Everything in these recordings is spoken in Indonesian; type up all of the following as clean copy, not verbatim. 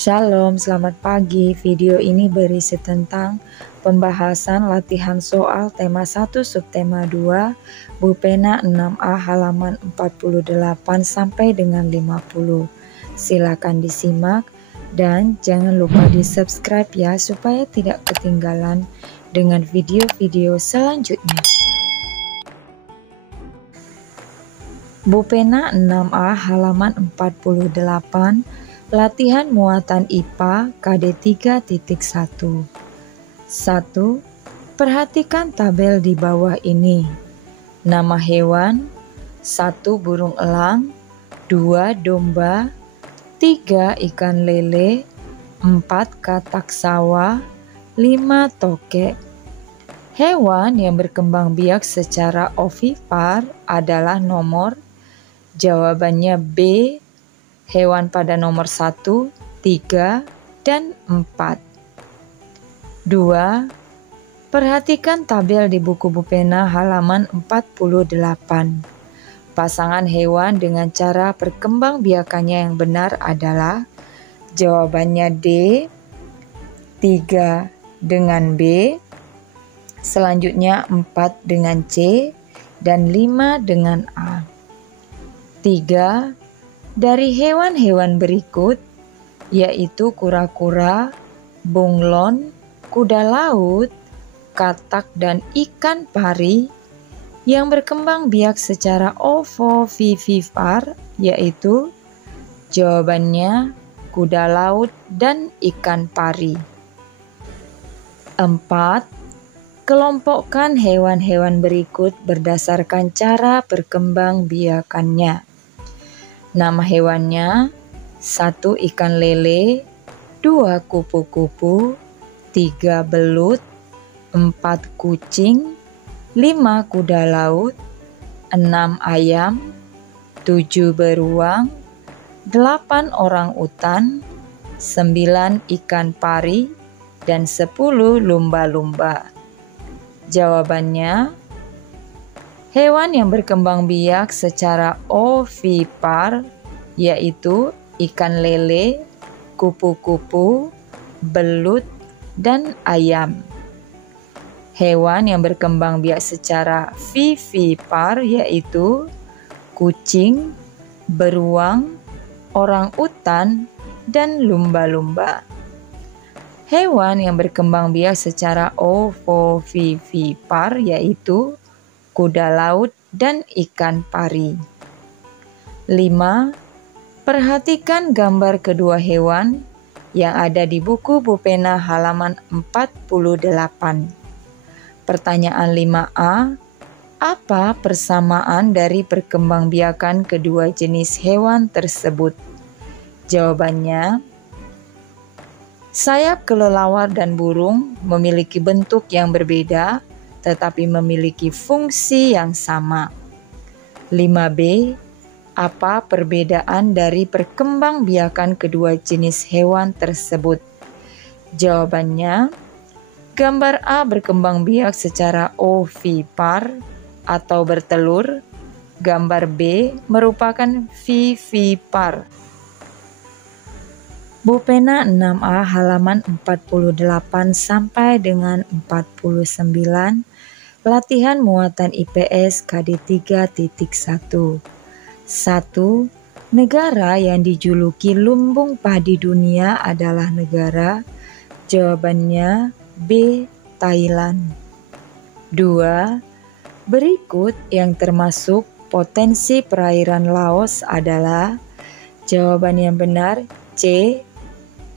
Shalom, selamat pagi. Video ini berisi tentang pembahasan latihan soal tema 1 subtema 2 Bupena 6A halaman 48 sampai dengan 50. Silakan disimak dan jangan lupa di-subscribe ya supaya tidak ketinggalan dengan video-video selanjutnya. Bupena 6A halaman 48 Latihan muatan IPA KD 3.1. 1. Perhatikan tabel di bawah ini. Nama hewan: 1 burung elang, 2 domba, 3 ikan lele, 4 katak sawah, 5 tokek. Hewan yang berkembang biak secara ovipar adalah nomor. Jawabannya B. Hewan pada nomor 1, 3, dan 4. 2. Perhatikan tabel di buku Bupena halaman 48. Pasangan hewan dengan cara perkembangbiakannya yang benar adalah jawabannya D, 3 dengan B, selanjutnya 4 dengan C, dan 5 dengan A. 3. Dari hewan-hewan berikut, yaitu kura-kura, bunglon, kuda laut, katak, dan ikan pari, yang berkembang biak secara ovovivipar, yaitu jawabannya kuda laut dan ikan pari. 4. Kelompokkan hewan-hewan berikut berdasarkan cara berkembang biakannya. Nama hewannya: 1 ikan lele, 2 kupu-kupu, 3 belut, 4 kucing, 5 kuda laut, 6 ayam, 7 beruang, 8 orang utan, 9 ikan pari, dan 10 lumba-lumba. Jawabannya: hewan yang berkembang biak secara ovipar, yaitu ikan lele, kupu-kupu, belut, dan ayam. Hewan yang berkembang biak secara vivipar, yaitu kucing, beruang, orang utan, dan lumba-lumba. Hewan yang berkembang biak secara ovovivipar, yaitu kuda laut dan ikan pari. 5. Perhatikan gambar kedua hewan yang ada di buku Bupena halaman 48. Pertanyaan 5A. Apa persamaan dari perkembangbiakan kedua jenis hewan tersebut? Jawabannya: sayap kelelawar dan burung memiliki bentuk yang berbeda tetapi memiliki fungsi yang sama. 5B. Apa perbedaan dari perkembangbiakan kedua jenis hewan tersebut? Jawabannya: gambar A berkembang biak secara ovipar atau bertelur. Gambar B merupakan vivipar. Bupena 6A halaman 48 sampai dengan 49. Latihan muatan IPS KD 3.1. 1. Negara yang dijuluki lumbung padi dunia adalah negara. Jawabannya B. Thailand. 2. Berikut yang termasuk potensi perairan Laos adalah. Jawaban yang benar C.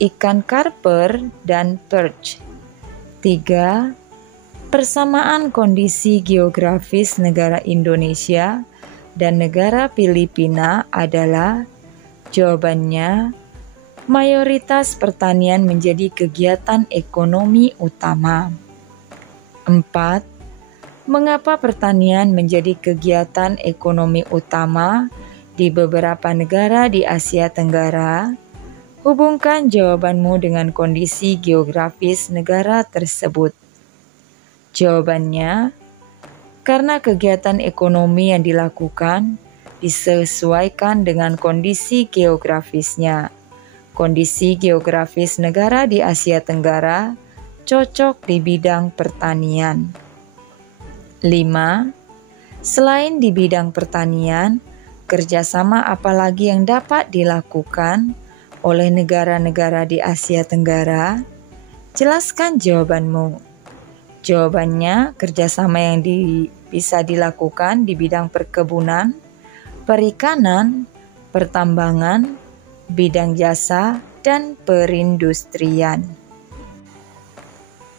Ikan karper dan perch. 3. Persamaan kondisi geografis negara Indonesia dan negara Filipina adalah. Jawabannya mayoritas pertanian menjadi kegiatan ekonomi utama. 4. Mengapa pertanian menjadi kegiatan ekonomi utama di beberapa negara di Asia Tenggara? Hubungkan jawabanmu dengan kondisi geografis negara tersebut. Jawabannya, karena kegiatan ekonomi yang dilakukan disesuaikan dengan kondisi geografisnya. Kondisi geografis negara di Asia Tenggara cocok di bidang pertanian. 5. Selain di bidang pertanian, kerjasama apa lagi yang dapat dilakukan oleh negara-negara di Asia Tenggara? Jelaskan jawabanmu. Jawabannya, kerjasama yang bisa dilakukan di bidang perkebunan, perikanan, pertambangan, bidang jasa, dan perindustrian.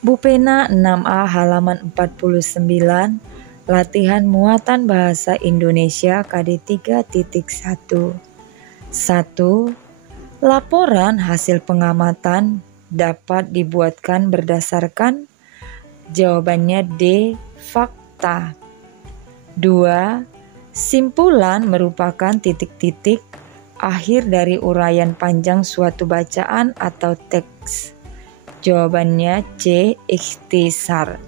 Bupena 6A halaman 49, latihan muatan bahasa Indonesia KD 3.1. 1. Laporan hasil pengamatan dapat dibuatkan berdasarkan jawabannya D. Fakta. 2. Simpulan merupakan titik-titik akhir dari uraian panjang suatu bacaan atau teks. Jawabannya C. Ikhtisar.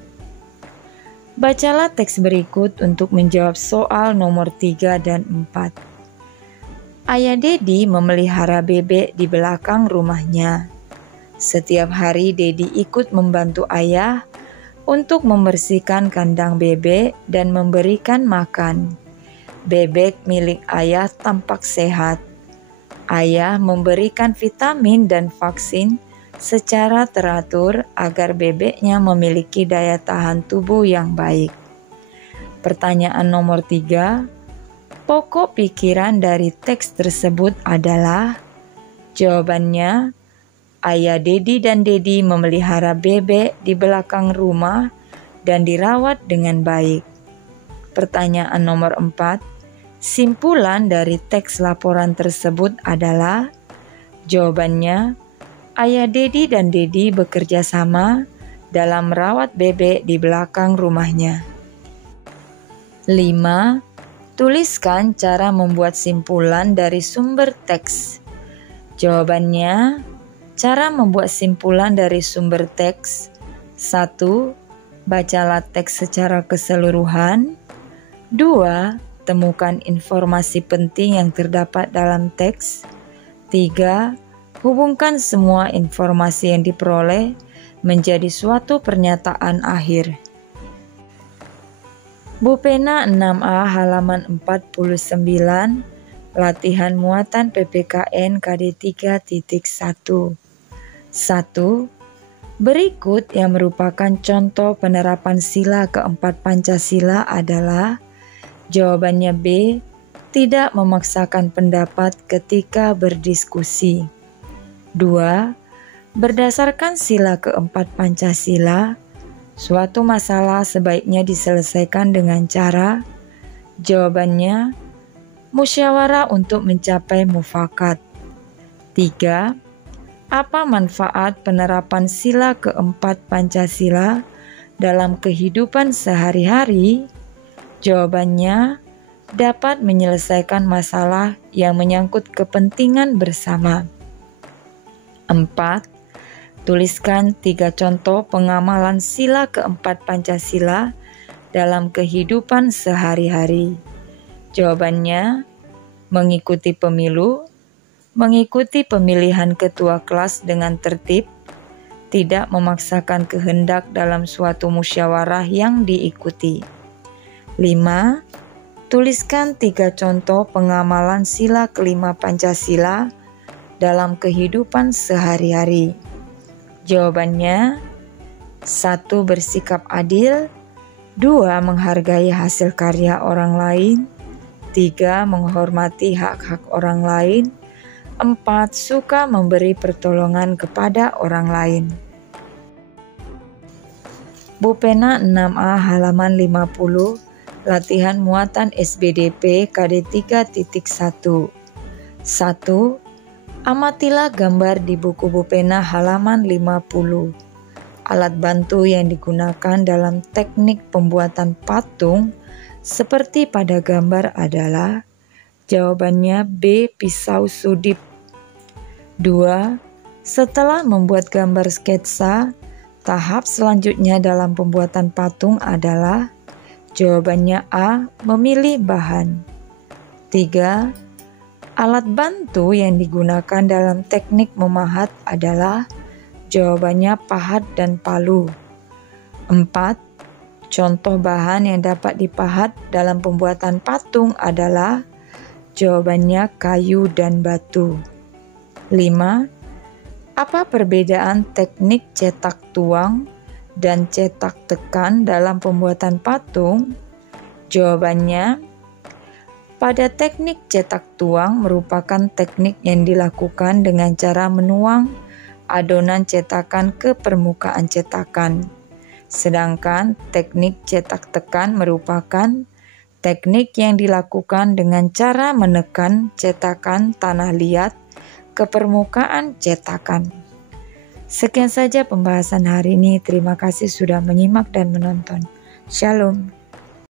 Bacalah teks berikut untuk menjawab soal nomor 3 dan 4. Ayah Dedi memelihara bebek di belakang rumahnya. Setiap hari Dedi ikut membantu ayah untuk membersihkan kandang bebek dan memberikan makan. Bebek milik ayah tampak sehat. Ayah memberikan vitamin dan vaksin secara teratur agar bebeknya memiliki daya tahan tubuh yang baik. Pertanyaan nomor 3. Pokok pikiran dari teks tersebut adalah? Jawabannya, Ayah Dedi dan Dedi memelihara bebek di belakang rumah dan dirawat dengan baik. Pertanyaan nomor 4. Simpulan dari teks laporan tersebut adalah? Jawabannya, Ayah Dedi dan Dedi bekerja sama dalam merawat bebek di belakang rumahnya. 5. Tuliskan cara membuat simpulan dari sumber teks. Jawabannya, cara membuat simpulan dari sumber teks. 1. Bacalah teks secara keseluruhan. 2. Temukan informasi penting yang terdapat dalam teks. 3. Hubungkan semua informasi yang diperoleh menjadi suatu pernyataan akhir. Bupena 6A halaman 49, latihan muatan PPKN KD 3.1. 1. Berikut yang merupakan contoh penerapan sila keempat Pancasila adalah? Jawabannya B. Tidak memaksakan pendapat ketika berdiskusi. 2. Berdasarkan sila keempat Pancasila, suatu masalah sebaiknya diselesaikan dengan cara? Jawabannya, musyawarah untuk mencapai mufakat. 3. Apa manfaat penerapan sila keempat Pancasila dalam kehidupan sehari-hari? Jawabannya, dapat menyelesaikan masalah yang menyangkut kepentingan bersama. 4. Tuliskan 3 contoh pengamalan sila keempat Pancasila dalam kehidupan sehari-hari. Jawabannya, mengikuti pemilu, mengikuti pemilihan ketua kelas dengan tertib, tidak memaksakan kehendak dalam suatu musyawarah yang diikuti. 5. Tuliskan 3 contoh pengamalan sila kelima Pancasila dalam kehidupan sehari-hari. Jawabannya, 1. Bersikap adil. 2. Menghargai hasil karya orang lain. 3. Menghormati hak-hak orang lain. 4. Suka memberi pertolongan kepada orang lain. Bupena 6A halaman 50, latihan muatan SBDP KD 3.1. 1. Amatilah gambar di buku Bupena halaman 50. Alat bantu yang digunakan dalam teknik pembuatan patung seperti pada gambar adalah? Jawabannya B. Pisau sudip. 2. Setelah membuat gambar sketsa, tahap selanjutnya dalam pembuatan patung adalah? Jawabannya A. Memilih bahan. 3. Alat bantu yang digunakan dalam teknik memahat adalah jawabannya pahat dan palu. 4. Contoh bahan yang dapat dipahat dalam pembuatan patung adalah jawabannya kayu dan batu. 5. Apa perbedaan teknik cetak tuang dan cetak tekan dalam pembuatan patung? Jawabannya, pada teknik cetak tuang merupakan teknik yang dilakukan dengan cara menuang adonan cetakan ke permukaan cetakan. Sedangkan teknik cetak tekan merupakan teknik yang dilakukan dengan cara menekan cetakan tanah liat ke permukaan cetakan. Sekian saja pembahasan hari ini. Terima kasih sudah menyimak dan menonton. Shalom.